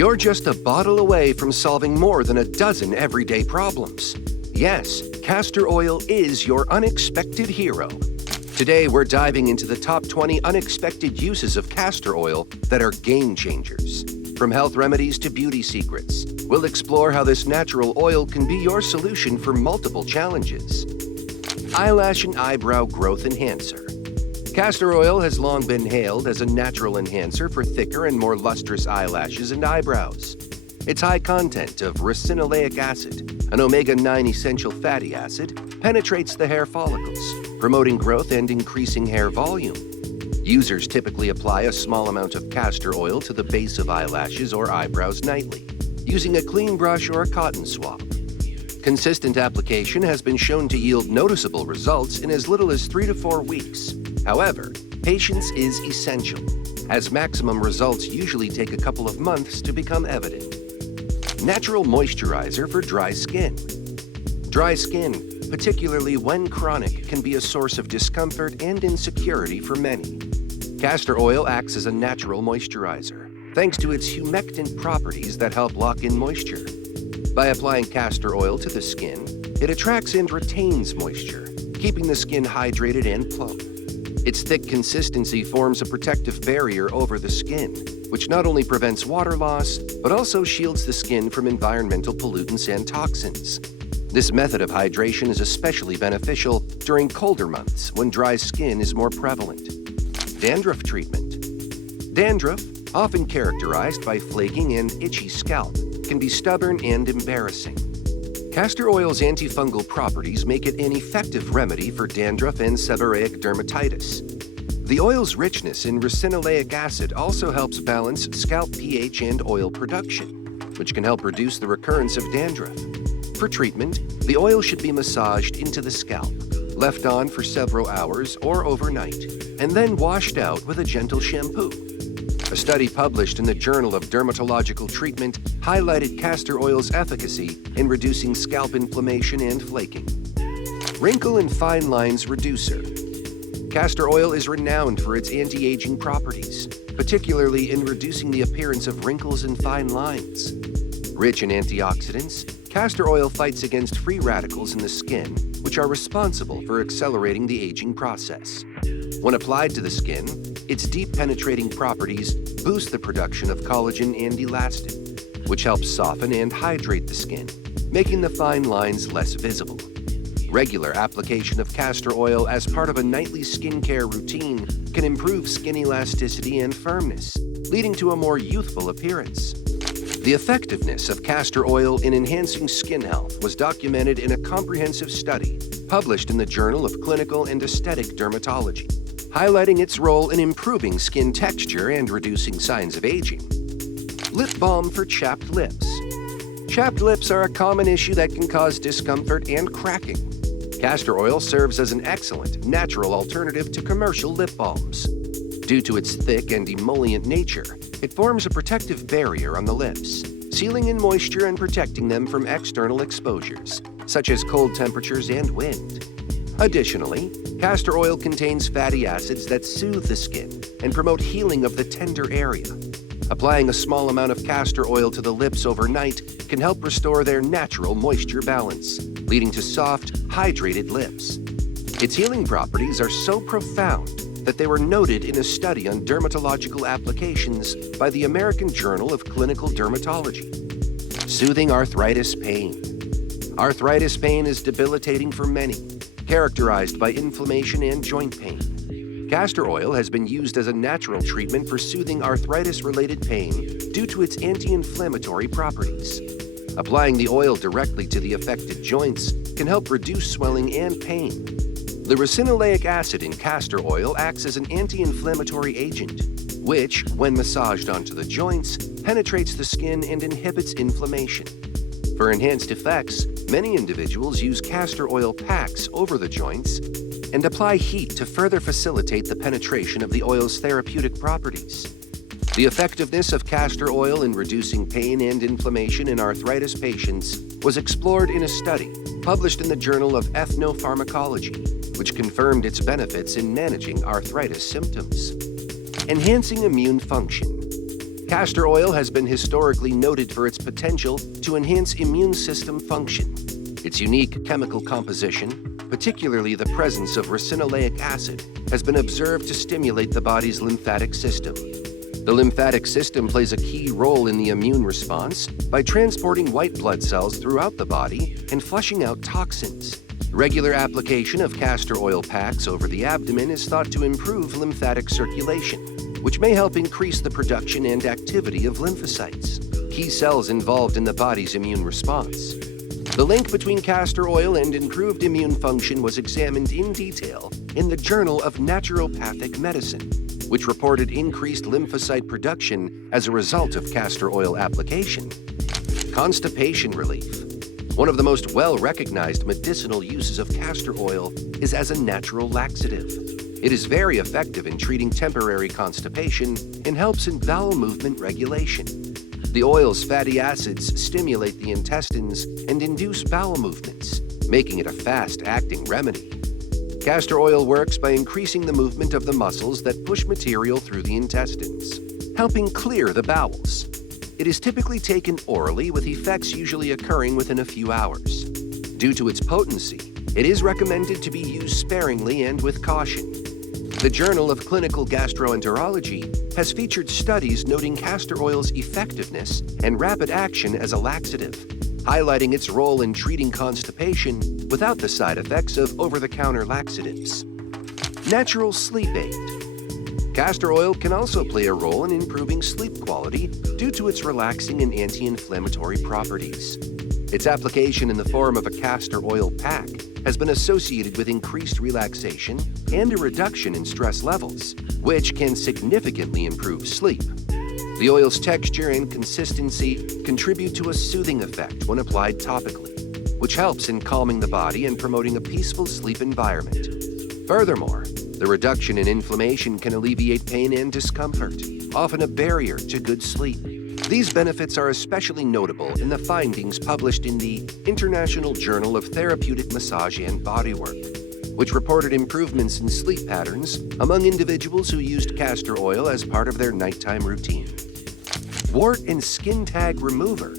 You're just a bottle away from solving more than a dozen everyday problems. Yes, castor oil is your unexpected hero. Today, we're diving into the top 20 unexpected uses of castor oil that are game changers. From health remedies to beauty secrets, we'll explore how this natural oil can be your solution for multiple challenges. Eyelash and eyebrow growth enhancer. Castor oil has long been hailed as a natural enhancer for thicker and more lustrous eyelashes and eyebrows. Its high content of ricinoleic acid, an omega-9 essential fatty acid, penetrates the hair follicles, promoting growth and increasing hair volume. Users typically apply a small amount of castor oil to the base of eyelashes or eyebrows nightly, using a clean brush or a cotton swab. Consistent application has been shown to yield noticeable results in as little as 3 to 4 weeks. However, patience is essential, as maximum results usually take a couple of months to become evident. Natural moisturizer for dry skin. Dry skin, particularly when chronic, can be a source of discomfort and insecurity for many. Castor oil acts as a natural moisturizer, thanks to its humectant properties that help lock in moisture. By applying castor oil to the skin, it attracts and retains moisture, keeping the skin hydrated and plump. Its thick consistency forms a protective barrier over the skin, which not only prevents water loss, but also shields the skin from environmental pollutants and toxins. This method of hydration is especially beneficial during colder months when dry skin is more prevalent. Dandruff treatment. Dandruff, often characterized by flaking and itchy scalp, can be stubborn and embarrassing. Castor oil's antifungal properties make it an effective remedy for dandruff and seborrheic dermatitis. The oil's richness in ricinoleic acid also helps balance scalp pH and oil production, which can help reduce the recurrence of dandruff. For treatment, the oil should be massaged into the scalp, left on for several hours or overnight, and then washed out with a gentle shampoo. A study published in the Journal of Dermatological Treatment highlighted castor oil's efficacy in reducing scalp inflammation and flaking. Wrinkle Fine Lines reducer. Castor oil is renowned for its anti-aging properties, particularly in reducing the appearance of wrinkles and fine lines. Rich in antioxidants, castor oil fights against free radicals in the skin, which are responsible for accelerating the aging process. When applied to the skin, its deep penetrating properties boost the production of collagen and elastin, which helps soften and hydrate the skin, making the fine lines less visible. Regular application of castor oil as part of a nightly skincare routine can improve skin elasticity and firmness, leading to a more youthful appearance. The effectiveness of castor oil in enhancing skin health was documented in a comprehensive study published in the Journal of Clinical and Aesthetic Dermatology, highlighting its role in improving skin texture and reducing signs of aging. Lip balm for chapped lips. Chapped lips are a common issue that can cause discomfort and cracking. Castor oil serves as an excellent, natural alternative to commercial lip balms. Due to its thick and emollient nature, it forms a protective barrier on the lips, sealing in moisture and protecting them from external exposures, such as cold temperatures and wind. Additionally, castor oil contains fatty acids that soothe the skin and promote healing of the tender area. Applying a small amount of castor oil to the lips overnight can help restore their natural moisture balance, leading to soft, hydrated lips. Its healing properties are so profound that they were noted in a study on dermatological applications by the American Journal of Clinical Dermatology. Soothing arthritis pain. Arthritis pain is debilitating for many, characterized by inflammation and joint pain. Castor oil has been used as a natural treatment for soothing arthritis-related pain due to its anti-inflammatory properties. Applying the oil directly to the affected joints can help reduce swelling and pain. The ricinoleic acid in castor oil acts as an anti-inflammatory agent, which, when massaged onto the joints, penetrates the skin and inhibits inflammation. For enhanced effects, many individuals use castor oil packs over the joints and apply heat to further facilitate the penetration of the oil's therapeutic properties. The effectiveness of castor oil in reducing pain and inflammation in arthritis patients was explored in a study published in the Journal of Ethnopharmacology, which confirmed its benefits in managing arthritis symptoms. Enhancing immune function. Castor oil has been historically noted for its potential to enhance immune system function. Its unique chemical composition, particularly the presence of ricinoleic acid, has been observed to stimulate the body's lymphatic system. The lymphatic system plays a key role in the immune response by transporting white blood cells throughout the body and flushing out toxins. Regular application of castor oil packs over the abdomen is thought to improve lymphatic circulation, which may help increase the production and activity of lymphocytes, key cells involved in the body's immune response. The link between castor oil and improved immune function was examined in detail in the Journal of Naturopathic Medicine, which reported increased lymphocyte production as a result of castor oil application. Constipation relief. One of the most well-recognized medicinal uses of castor oil is as a natural laxative. It is very effective in treating temporary constipation and helps in bowel movement regulation. The oil's fatty acids stimulate the intestines and induce bowel movements, making it a fast-acting remedy. Castor oil works by increasing the movement of the muscles that push material through the intestines, helping clear the bowels. It is typically taken orally, with effects usually occurring within a few hours. Due to its potency, it is recommended to be used sparingly and with caution. The Journal of Clinical Gastroenterology has featured studies noting castor oil's effectiveness and rapid action as a laxative, highlighting its role in treating constipation without the side effects of over-the-counter laxatives. Natural sleep aid. Castor oil can also play a role in improving sleep quality due to its relaxing and anti-inflammatory properties. Its application in the form of a castor oil pack has been associated with increased relaxation and a reduction in stress levels, which can significantly improve sleep. The oil's texture and consistency contribute to a soothing effect when applied topically, which helps in calming the body and promoting a peaceful sleep environment. Furthermore, the reduction in inflammation can alleviate pain and discomfort, often a barrier to good sleep. These benefits are especially notable in the findings published in the International Journal of Therapeutic Massage and Bodywork, which reported improvements in sleep patterns among individuals who used castor oil as part of their nighttime routine. Wart and skin tag remover.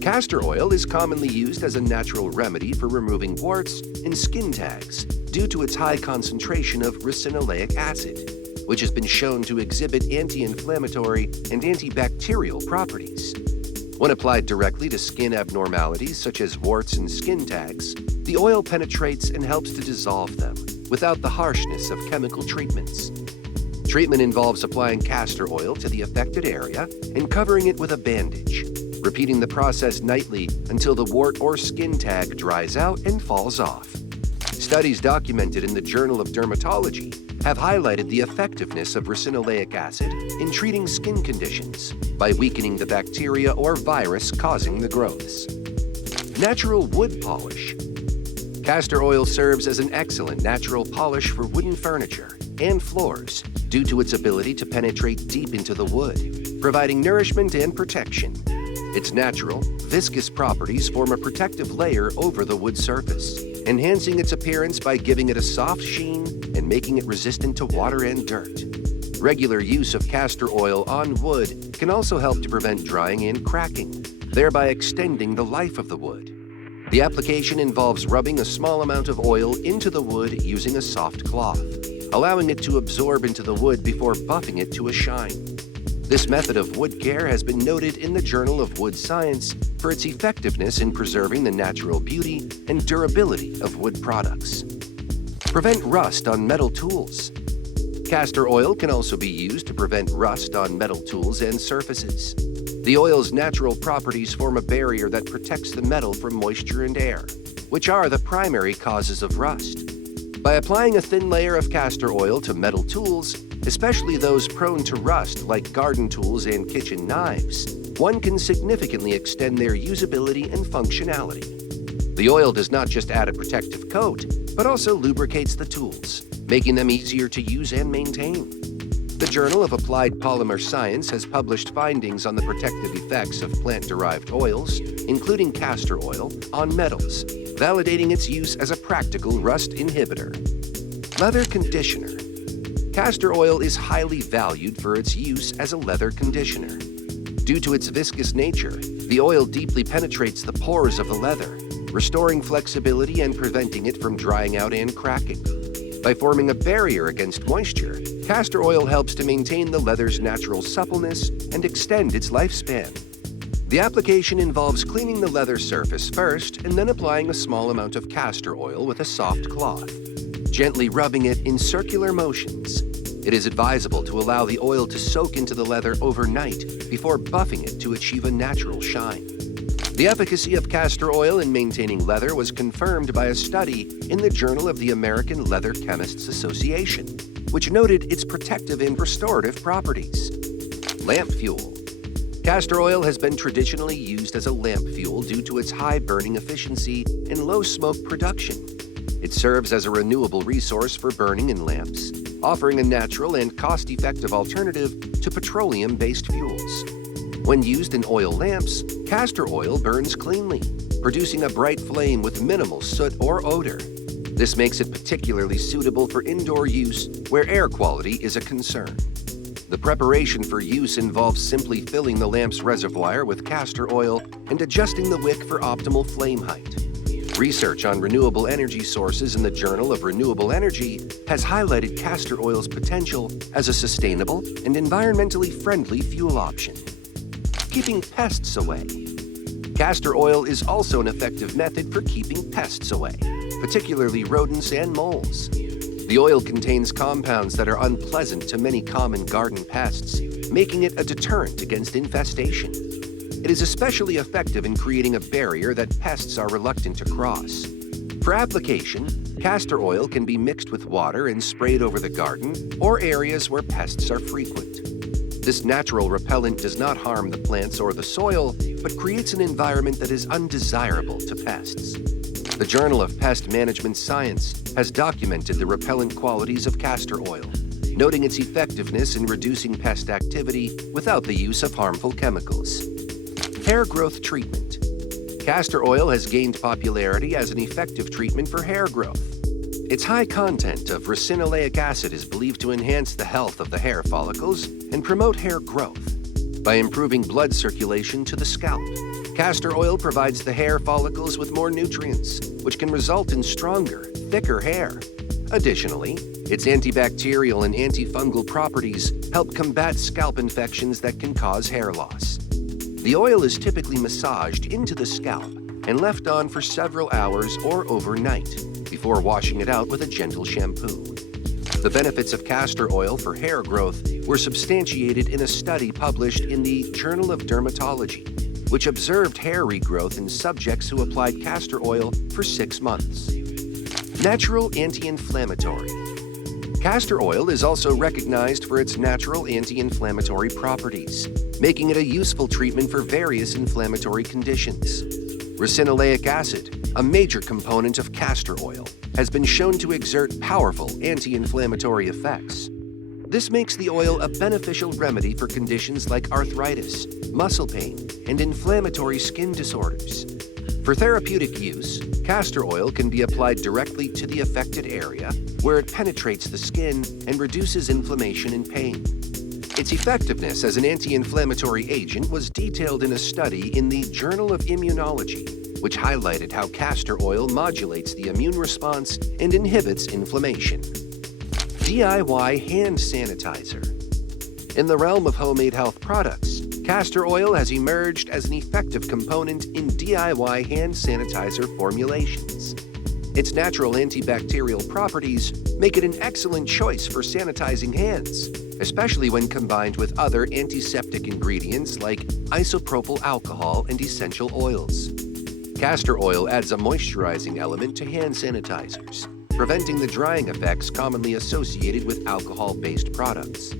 Castor oil is commonly used as a natural remedy for removing warts and skin tags due to its high concentration of ricinoleic acid, which has been shown to exhibit anti-inflammatory and antibacterial properties. When applied directly to skin abnormalities such as warts and skin tags, the oil penetrates and helps to dissolve them without the harshness of chemical treatments. Treatment involves applying castor oil to the affected area and covering it with a bandage, repeating the process nightly until the wart or skin tag dries out and falls off. Studies documented in the Journal of Dermatology have highlighted the effectiveness of ricinoleic acid in treating skin conditions by weakening the bacteria or virus causing the growths. Natural wood polish. Castor oil serves as an excellent natural polish for wooden furniture and floors due to its ability to penetrate deep into the wood, providing nourishment and protection. Its natural, viscous properties form a protective layer over the wood surface, enhancing its appearance by giving it a soft sheen and making it resistant to water and dirt. Regular use of castor oil on wood can also help to prevent drying and cracking, thereby extending the life of the wood. The application involves rubbing a small amount of oil into the wood using a soft cloth, allowing it to absorb into the wood before buffing it to a shine. This method of wood care has been noted in the Journal of Wood Science for its effectiveness in preserving the natural beauty and durability of wood products. Prevent rust on metal tools. Castor oil can also be used to prevent rust on metal tools and surfaces. The oil's natural properties form a barrier that protects the metal from moisture and air, which are the primary causes of rust. By applying a thin layer of castor oil to metal tools, especially those prone to rust like garden tools and kitchen knives, one can significantly extend their usability and functionality. The oil does not just add a protective coat, but also lubricates the tools, making them easier to use and maintain. The Journal of Applied Polymer Science has published findings on the protective effects of plant-derived oils, including castor oil, on metals, validating its use as a practical rust inhibitor. Leather conditioner. Castor oil is highly valued for its use as a leather conditioner. Due to its viscous nature, the oil deeply penetrates the pores of the leather, restoring flexibility and preventing it from drying out and cracking. By forming a barrier against moisture, castor oil helps to maintain the leather's natural suppleness and extend its lifespan. The application involves cleaning the leather surface first and then applying a small amount of castor oil with a soft cloth, gently rubbing it in circular motions. It is advisable to allow the oil to soak into the leather overnight before buffing it to achieve a natural shine. The efficacy of castor oil in maintaining leather was confirmed by a study in the Journal of the American Leather Chemists Association, which noted its protective and restorative properties. Lamp fuel. Castor oil has been traditionally used as a lamp fuel due to its high burning efficiency and low smoke production. It serves as a renewable resource for burning in lamps, offering a natural and cost-effective alternative to petroleum-based fuels. When used in oil lamps, castor oil burns cleanly, producing a bright flame with minimal soot or odor. This makes it particularly suitable for indoor use where air quality is a concern. The preparation for use involves simply filling the lamp's reservoir with castor oil and adjusting the wick for optimal flame height. Research on renewable energy sources in the Journal of Renewable Energy has highlighted castor oil's potential as a sustainable and environmentally friendly fuel option. Keeping pests away. Castor oil is also an effective method for keeping pests away, particularly rodents and moles. The oil contains compounds that are unpleasant to many common garden pests, making it a deterrent against infestation. It is especially effective in creating a barrier that pests are reluctant to cross. For application, castor oil can be mixed with water and sprayed over the garden or areas where pests are frequent. This natural repellent does not harm the plants or the soil, but creates an environment that is undesirable to pests. The Journal of Pest Management Science has documented the repellent qualities of castor oil, noting its effectiveness in reducing pest activity without the use of harmful chemicals. Hair growth treatment. Castor oil has gained popularity as an effective treatment for hair growth. Its high content of ricinoleic acid is believed to enhance the health of the hair follicles and promote hair growth. By improving blood circulation to the scalp, castor oil provides the hair follicles with more nutrients, which can result in stronger, thicker hair. Additionally, its antibacterial and antifungal properties help combat scalp infections that can cause hair loss. The oil is typically massaged into the scalp and left on for several hours or overnight before washing it out with a gentle shampoo. The benefits of castor oil for hair growth were substantiated in a study published in the Journal of Dermatology, which observed hair regrowth in subjects who applied castor oil for 6 months. Natural anti-inflammatory. Castor oil is also recognized for its natural anti-inflammatory properties, making it a useful treatment for various inflammatory conditions. Ricinoleic acid, a major component of castor oil, has been shown to exert powerful anti-inflammatory effects. This makes the oil a beneficial remedy for conditions like arthritis, muscle pain, and inflammatory skin disorders. For therapeutic use, castor oil can be applied directly to the affected area where it penetrates the skin and reduces inflammation and pain. Its effectiveness as an anti-inflammatory agent was detailed in a study in the Journal of Immunology, which highlighted how castor oil modulates the immune response and inhibits inflammation. DIY hand sanitizer. In the realm of homemade health products, castor oil has emerged as an effective component in DIY hand sanitizer formulations. Its natural antibacterial properties make it an excellent choice for sanitizing hands, especially when combined with other antiseptic ingredients like isopropyl alcohol and essential oils. Castor oil adds a moisturizing element to hand sanitizers, preventing the drying effects commonly associated with alcohol-based products.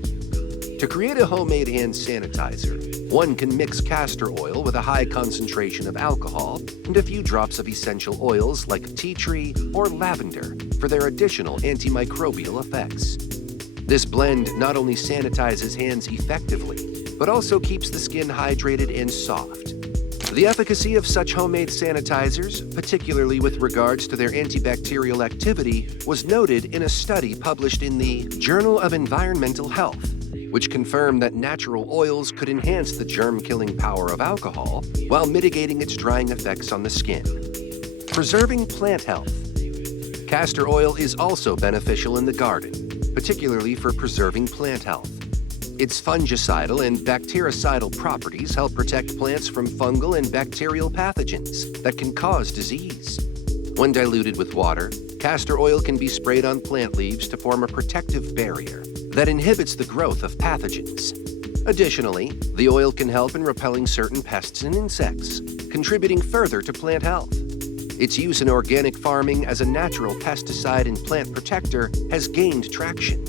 To create a homemade hand sanitizer, one can mix castor oil with a high concentration of alcohol and a few drops of essential oils like tea tree or lavender for their additional antimicrobial effects. This blend not only sanitizes hands effectively, but also keeps the skin hydrated and soft. The efficacy of such homemade sanitizers, particularly with regards to their antibacterial activity, was noted in a study published in the Journal of Environmental Health, which confirmed that natural oils could enhance the germ-killing power of alcohol while mitigating its drying effects on the skin. Preserving plant health. Castor oil is also beneficial in the garden, particularly for preserving plant health. Its fungicidal and bactericidal properties help protect plants from fungal and bacterial pathogens that can cause disease. When diluted with water, castor oil can be sprayed on plant leaves to form a protective barrier that inhibits the growth of pathogens. Additionally, the oil can help in repelling certain pests and insects, contributing further to plant health. Its use in organic farming as a natural pesticide and plant protector has gained traction,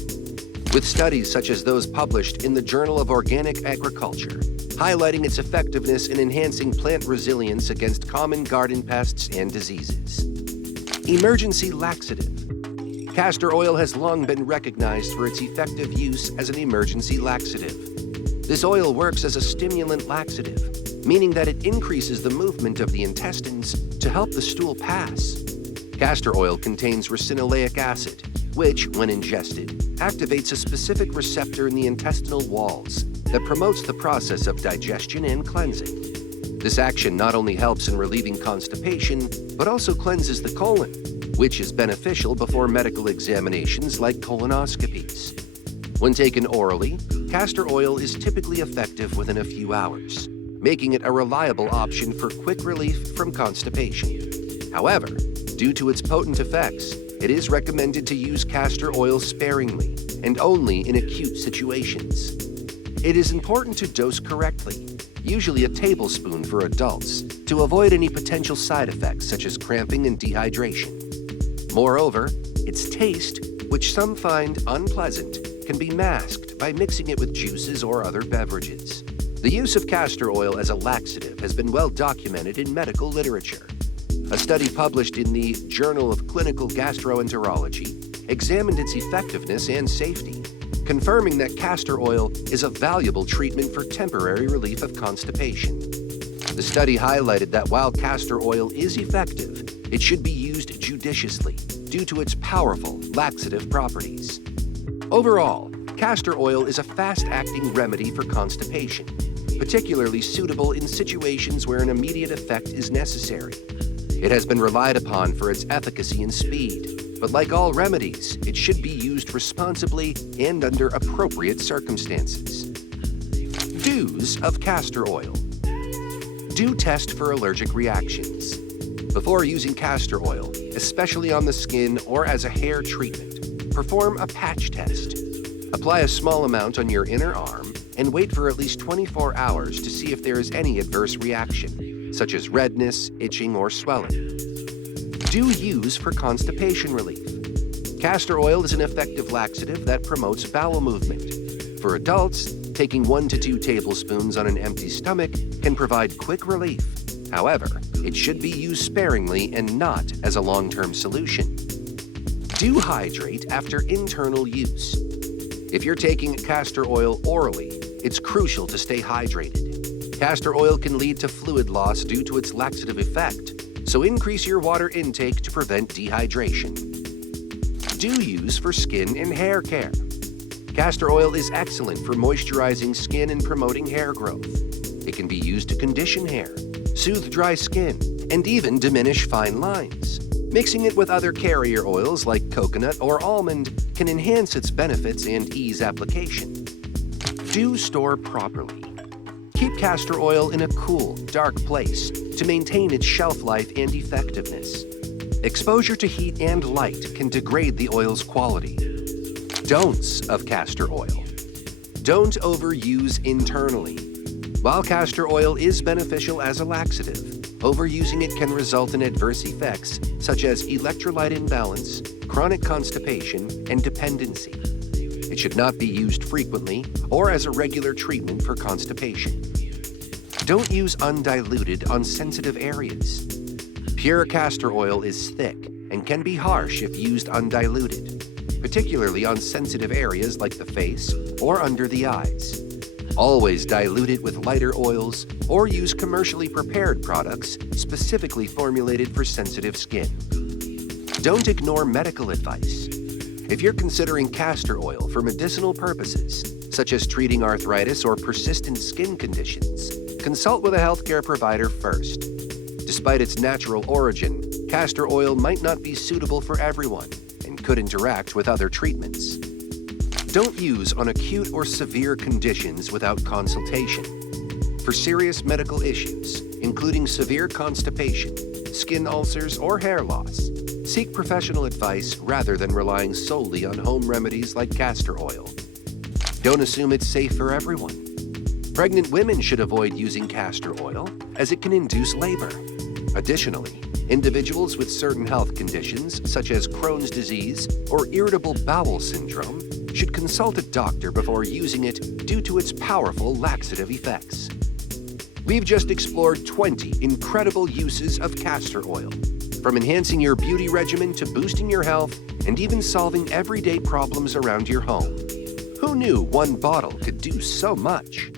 with studies such as those published in the Journal of Organic Agriculture, highlighting its effectiveness in enhancing plant resilience against common garden pests and diseases. Emergency laxative. Castor oil has long been recognized for its effective use as an emergency laxative. This oil works as a stimulant laxative, meaning that it increases the movement of the intestines to help the stool pass. Castor oil contains ricinoleic acid, which, when ingested, activates a specific receptor in the intestinal walls that promotes the process of digestion and cleansing. This action not only helps in relieving constipation, but also cleanses the colon, which is beneficial before medical examinations like colonoscopies. When taken orally, castor oil is typically effective within a few hours, making it a reliable option for quick relief from constipation. However, due to its potent effects, it is recommended to use castor oil sparingly and only in acute situations. It is important to dose correctly, usually a tablespoon for adults, to avoid any potential side effects such as cramping and dehydration. Moreover, its taste, which some find unpleasant, can be masked by mixing it with juices or other beverages. The use of castor oil as a laxative has been well documented in medical literature. A study published in the Journal of Clinical Gastroenterology examined its effectiveness and safety, confirming that castor oil is a valuable treatment for temporary relief of constipation. The study highlighted that while castor oil is effective, it should be used judiciously due to its powerful laxative properties. Overall, castor oil is a fast-acting remedy for constipation, particularly suitable in situations where an immediate effect is necessary. It has been relied upon for its efficacy and speed, but like all remedies, it should be used responsibly and under appropriate circumstances. Do's of castor oil. Do test for allergic reactions. Before using castor oil, especially on the skin or as a hair treatment, perform a patch test. Apply a small amount on your inner arm and wait for at least 24 hours to see if there is any adverse reaction, such as redness, itching, or swelling. Do use for constipation relief. Castor oil is an effective laxative that promotes bowel movement. For adults, taking 1 to 2 tablespoons on an empty stomach can provide quick relief. However, it should be used sparingly and not as a long-term solution. Do hydrate after internal use. If you're taking castor oil orally, it's crucial to stay hydrated. Castor oil can lead to fluid loss due to its laxative effect, so increase your water intake to prevent dehydration. Do use for skin and hair care. Castor oil is excellent for moisturizing skin and promoting hair growth. It can be used to condition hair, soothe dry skin, and even diminish fine lines. Mixing it with other carrier oils like coconut or almond can enhance its benefits and ease application. Do store properly. Keep castor oil in a cool, dark place to maintain its shelf life and effectiveness. Exposure to heat and light can degrade the oil's quality. Don'ts of castor oil. Don't overuse internally. While castor oil is beneficial as a laxative, overusing it can result in adverse effects such as electrolyte imbalance, chronic constipation, and dependency. It should not be used frequently or as a regular treatment for constipation. Don't use undiluted on sensitive areas. Pure castor oil is thick and can be harsh if used undiluted, particularly on sensitive areas like the face or under the eyes. Always dilute it with lighter oils or use commercially prepared products specifically formulated for sensitive skin. Don't ignore medical advice. If you're considering castor oil for medicinal purposes, such as treating arthritis or persistent skin conditions, consult with a healthcare provider first. Despite its natural origin, castor oil might not be suitable for everyone and could interact with other treatments. Don't use on acute or severe conditions without consultation. For serious medical issues, including severe constipation, skin ulcers, or hair loss, seek professional advice rather than relying solely on home remedies like castor oil. Don't assume it's safe for everyone. Pregnant women should avoid using castor oil as it can induce labor. Additionally, individuals with certain health conditions such as Crohn's disease or irritable bowel syndrome should consult a doctor before using it due to its powerful laxative effects. We've just explored 20 incredible uses of castor oil, from enhancing your beauty regimen to boosting your health and even solving everyday problems around your home. Who knew one bottle could do so much?